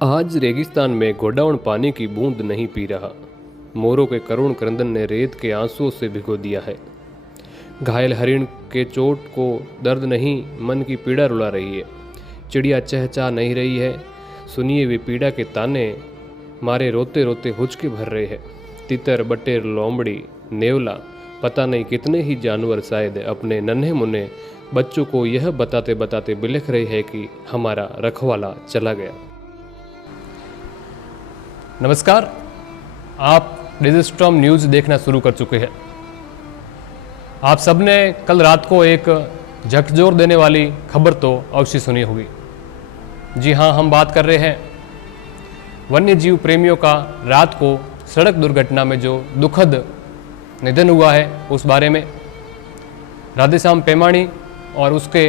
आज रेगिस्तान में गोडाउन पानी की बूंद नहीं पी रहा। मोरों के करुण क्रंदन ने रेत के आंसुओं से भिगो दिया है। घायल हरिण के चोट को दर्द नहीं, मन की पीड़ा रुला रही है। चिड़िया चहचहा नहीं रही है, सुनिए वे पीड़ा के ताने, मारे रोते रोते हुचके भर रहे हैं। तितर, बटेर, लोमड़ी, नेवला, पता नहीं कितने ही जानवर शायद अपने नन्हे मुन्ने बच्चों को यह बताते बताते बिलख रहे हैं कि हमारा रखवाला चला गया। नमस्कार, आप डिजिस्ट्रॉम न्यूज़ देखना शुरू कर चुके हैं। आप सबने कल रात को एक झकझोर देने वाली खबर तो अवश्य सुनी होगी। जी हाँ, हम बात कर रहे हैं वन्य जीव प्रेमियों का रात को सड़क दुर्घटना में जो दुखद निधन हुआ है उस बारे में। राधेश्याम पेमाणी और उसके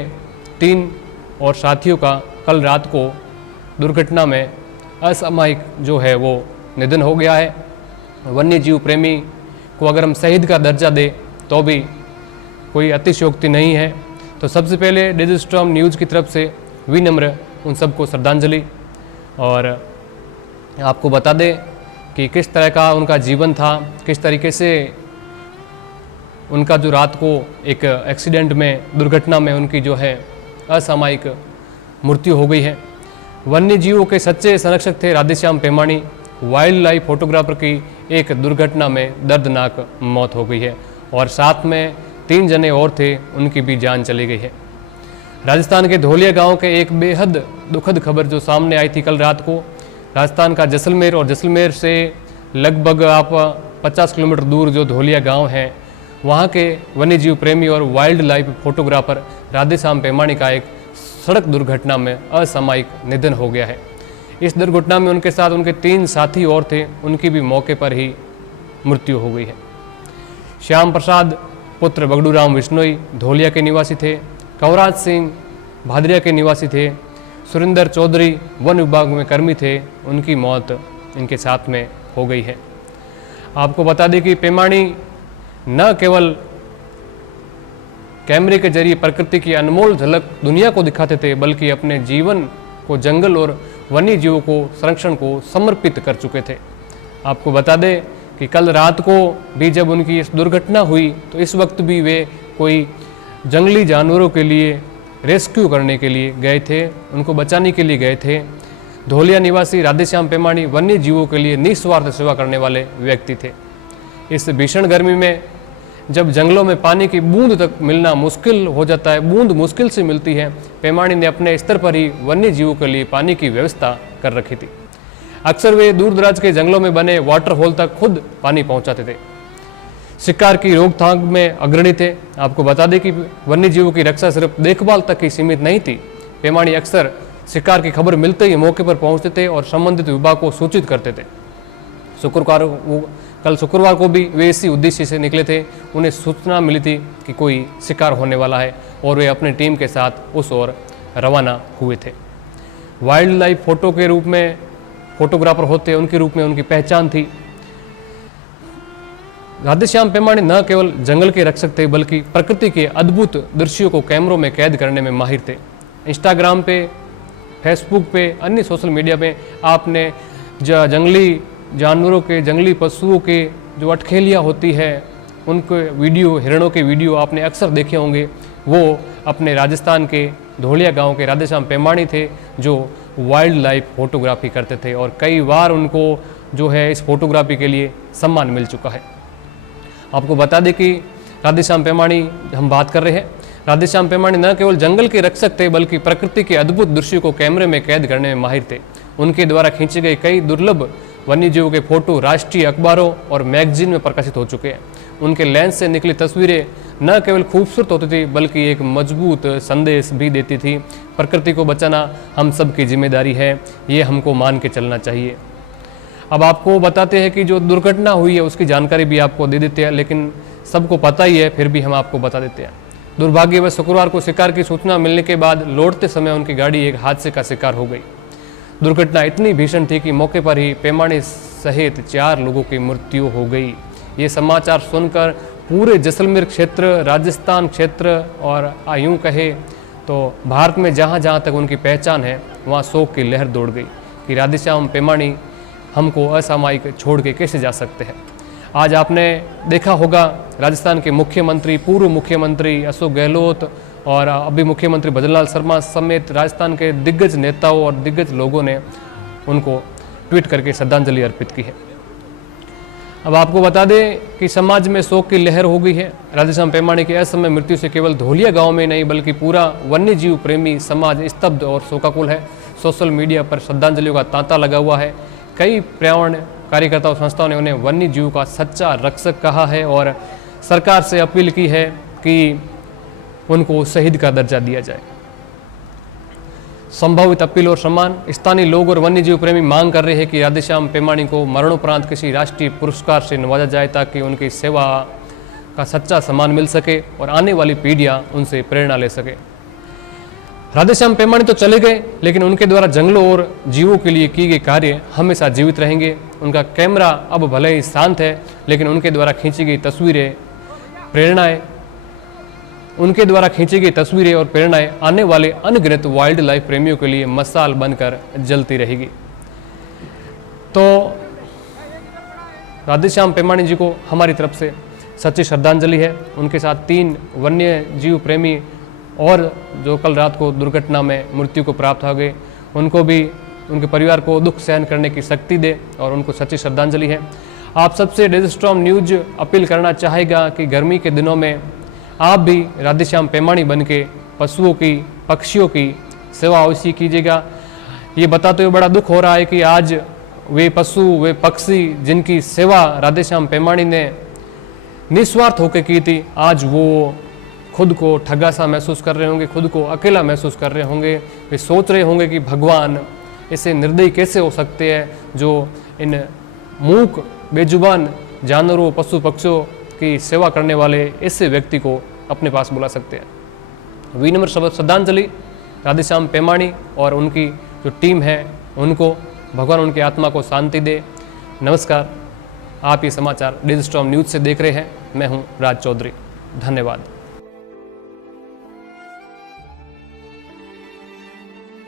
3 और साथियों का कल रात को दुर्घटना में असामयिक जो है वो निधन हो गया है। वन्य जीव प्रेमी को अगर हम शहीद का दर्जा दें तो भी कोई अतिशयोक्ति नहीं है। तो सबसे पहले डिजिस्ट्रॉम न्यूज़ की तरफ से विनम्र उन सबको श्रद्धांजलि। और आपको बता दें कि किस तरह का उनका जीवन था, किस तरीके से उनका जो रात को एक एक्सीडेंट में, दुर्घटना में उनकी जो है असामयिक मृत्यु हो गई है। वन्य जीवों के सच्चे संरक्षक थे राधेश्याम पेमाणी। वाइल्ड लाइफ फोटोग्राफर की एक दुर्घटना में दर्दनाक मौत हो गई है और साथ में 3 जने और थे, उनकी भी जान चली गई है। राजस्थान के धोलिया गांव के एक बेहद दुखद खबर जो सामने आई थी कल रात को। राजस्थान का जैसलमेर और जैसलमेर से लगभग आप 50 किलोमीटर दूर जो धोलिया गाँव है, वहाँ के वन्य जीव प्रेमी और वाइल्ड लाइफ फोटोग्राफर राधेश्याम पेमाणी का एक सड़क दुर्घटना में असामयिक निधन हो गया है। इस दुर्घटना में उनके साथ उनके 3 साथी और थे, उनकी भी मौके पर ही मृत्यु हो गई है। श्याम प्रसाद पुत्र बगडूराम विश्नोई धोलिया के निवासी थे। कंवराज सिंह भादरिया के निवासी थे। सुरेंद्र चौधरी वन विभाग में कर्मी थे, उनकी मौत इनके साथ में हो गई है। आपको बता दें कि पेमाणी न केवल कैमरे के जरिए प्रकृति की अनमोल झलक दुनिया को दिखाते थे, बल्कि अपने जीवन को जंगल और वन्य जीवों को संरक्षण को समर्पित कर चुके थे। आपको बता दें कि कल रात को भी जब उनकी इस दुर्घटना हुई तो इस वक्त भी वे कोई जंगली जानवरों के लिए रेस्क्यू करने के लिए गए थे, उनको बचाने के लिए गए थे। धोलिया निवासी राधेश्याम पेमाणी वन्य जीवों के लिए निस्वार्थ सेवा करने वाले व्यक्ति थे। इस भीषण गर्मी में जब जंगलों में पानी की बूंद तक मिलना मुश्किल हो जाता है, बूंद मुश्किल से मिलती है, पेमाणी ने अपने स्तर पर ही वन्य जीवों के लिए पानी की व्यवस्था कर रखी थी। अक्सर वे दूर दराज के जंगलों में बने वाटर होल तक खुद पानी पहुंचाते थे। शिकार की रोकथाम में अग्रणी थे। आपको बता दें कि वन्य जीवों की रक्षा सिर्फ देखभाल तक ही सीमित नहीं थी। पेमाणी अक्सर शिकार की खबर मिलते ही मौके पर पहुंचते थे और संबंधित विभाग को सूचित करते थे। कल शुक्रवार को भी वे इसी उद्देश्य से निकले थे। उन्हें सूचना मिली थी कि कोई शिकार होने वाला है और वे अपनी टीम के साथ उस ओर रवाना हुए थे। वाइल्ड लाइफ फोटो के रूप में फोटोग्राफर होते, उनके रूप में उनकी पहचान थी। राधेश्याम पेमाणी न केवल जंगल के रक्षक थे, बल्कि प्रकृति के अद्भुत दृश्यों को कैमरों में कैद करने में माहिर थे। इंस्टाग्राम पे, फेसबुक पे, अन्य सोशल मीडिया पे आपने जंगली जानवरों के, जंगली पशुओं के जो अटखेलियाँ होती है, उनके वीडियो, हिरणों के वीडियो आपने अक्सर देखे होंगे। वो अपने राजस्थान के धोलिया गांव के राधेश्याम पेमाणी थे जो वाइल्ड लाइफ फोटोग्राफी करते थे और कई बार उनको जो है इस फोटोग्राफी के लिए सम्मान मिल चुका है। आपको बता दें कि राधेश्याम पेमाणी हम बात कर रहे हैं। राधेश्याम पेमाणी न केवल जंगल के रक्षक थे, बल्कि प्रकृति के अद्भुत दृश्यों को कैमरे में कैद करने में माहिर थे। उनके द्वारा खींचे गए कई दुर्लभ वन्य जीवों के फोटो राष्ट्रीय अखबारों और मैगजीन में प्रकाशित हो चुके हैं। उनके लेंस से निकली तस्वीरें न केवल खूबसूरत होती थी, बल्कि एक मजबूत संदेश भी देती थी। प्रकृति को बचाना हम सब की जिम्मेदारी है, ये हमको मान के चलना चाहिए। अब आपको बताते हैं कि जो दुर्घटना हुई है उसकी जानकारी भी आपको दे देते हैं, लेकिन सबको पता ही है, फिर भी हम आपको बता देते हैं। दुर्भाग्यवश शुक्रवार को शिकार की सूचना मिलने के बाद लौटते समय उनकी गाड़ी एक हादसे का शिकार हो गई। दुर्घटना इतनी भीषण थी कि मौके पर ही पेमाणी सहित 4 लोगों की मृत्यु हो गई। ये समाचार सुनकर पूरे जैसलमेर क्षेत्र, राजस्थान क्षेत्र और यूँ कहे तो भारत में जहाँ जहाँ तक उनकी पहचान है वहाँ शोक की लहर दौड़ गई, कि राधेश्याम पेमाणी हमको असामयिक छोड़ के कैसे जा सकते हैं। आज आपने देखा होगा राजस्थान के मुख्यमंत्री, पूर्व मुख्यमंत्री अशोक गहलोत और अभी मुख्यमंत्री भजनलाल शर्मा समेत राजस्थान के दिग्गज नेताओं और दिग्गज लोगों ने उनको ट्वीट करके श्रद्धांजलि अर्पित की है। अब आपको बता दें कि समाज में शोक की लहर हो गई है। राधेश्याम पेमाणी की असमय मृत्यु से केवल धोलिया गांव में नहीं बल्कि पूरा वन्य जीव प्रेमी समाज स्तब्ध और शोकाकुल है। सोशल मीडिया पर श्रद्धांजलियों का तांता लगा हुआ है। कई पर्यावरण कार्यकर्ता और संस्थाओं ने उन्हें वन्य जीव का सच्चा रक्षक कहा है और सरकार से अपील की है कि उनको शहीद का दर्जा दिया जाए। संभावित अपील और सम्मान। स्थानीय लोग और वन्य जीव प्रेमी मांग कर रहे हैं कि राधेश्याम पेमाणी को मरणोपरांत किसी राष्ट्रीय पुरस्कार से नवाजा जाए ताकि उनकी सेवा का सच्चा सम्मान मिल सके और आने वाली पीढ़ियां उनसे प्रेरणा ले सके। राधेश्याम पेमाणी तो चले गए, लेकिन उनके द्वारा जंगलों और जीवों के लिए किए गए कार्य हमेशा जीवित रहेंगे। उनका कैमरा अब भले ही शांत है, लेकिन उनके द्वारा खींची गई तस्वीरें, प्रेरणाएं, उनके द्वारा खींची गई तस्वीरें और प्रेरणाएं आने वाले अनगिनत वाइल्ड लाइफ प्रेमियों के लिए मशाल बनकर जलती रहेगी। तो राधेश्याम पेमाणी जी को हमारी तरफ से सच्ची श्रद्धांजलि है। उनके साथ 3 वन्य जीव प्रेमी और जो कल रात को दुर्घटना में मृत्यु को प्राप्त हो गए, उनको भी, उनके परिवार को दुख सहन करने की शक्ति दे और उनको सच्ची श्रद्धांजलि है। आप सबसे डिजिस्ट्रॉम न्यूज अपील करना चाहेगा कि गर्मी के दिनों में आप भी राधेश्याम पेमाणी बन के पशुओं की, पक्षियों की सेवा अवश्य कीजिएगा। ये बताते हुए बड़ा दुख हो रहा है कि आज वे पशु, वे पक्षी जिनकी सेवा राधेश्याम पेमाणी ने निस्वार्थ होकर की थी, आज वो खुद को ठगा सा महसूस कर रहे होंगे, खुद को अकेला महसूस कर रहे होंगे। वे सोच रहे होंगे कि भगवान ऐसे निर्दयी कैसे हो सकते हैं जो इन मूक बेजुबान जानवरों, पशु पक्षियों की सेवा करने वाले ऐसे व्यक्ति को अपने पास बुला सकते हैं। विनम्र श्रद्धांजलि राधेश्याम पेमाणी और उनकी जो टीम है उनको, भगवान उनकी आत्मा को शांति दे। नमस्कार, आप ये समाचार डिजिस्ट्रॉम न्यूज़ से देख रहे हैं। मैं हूं राज चौधरी। धन्यवाद।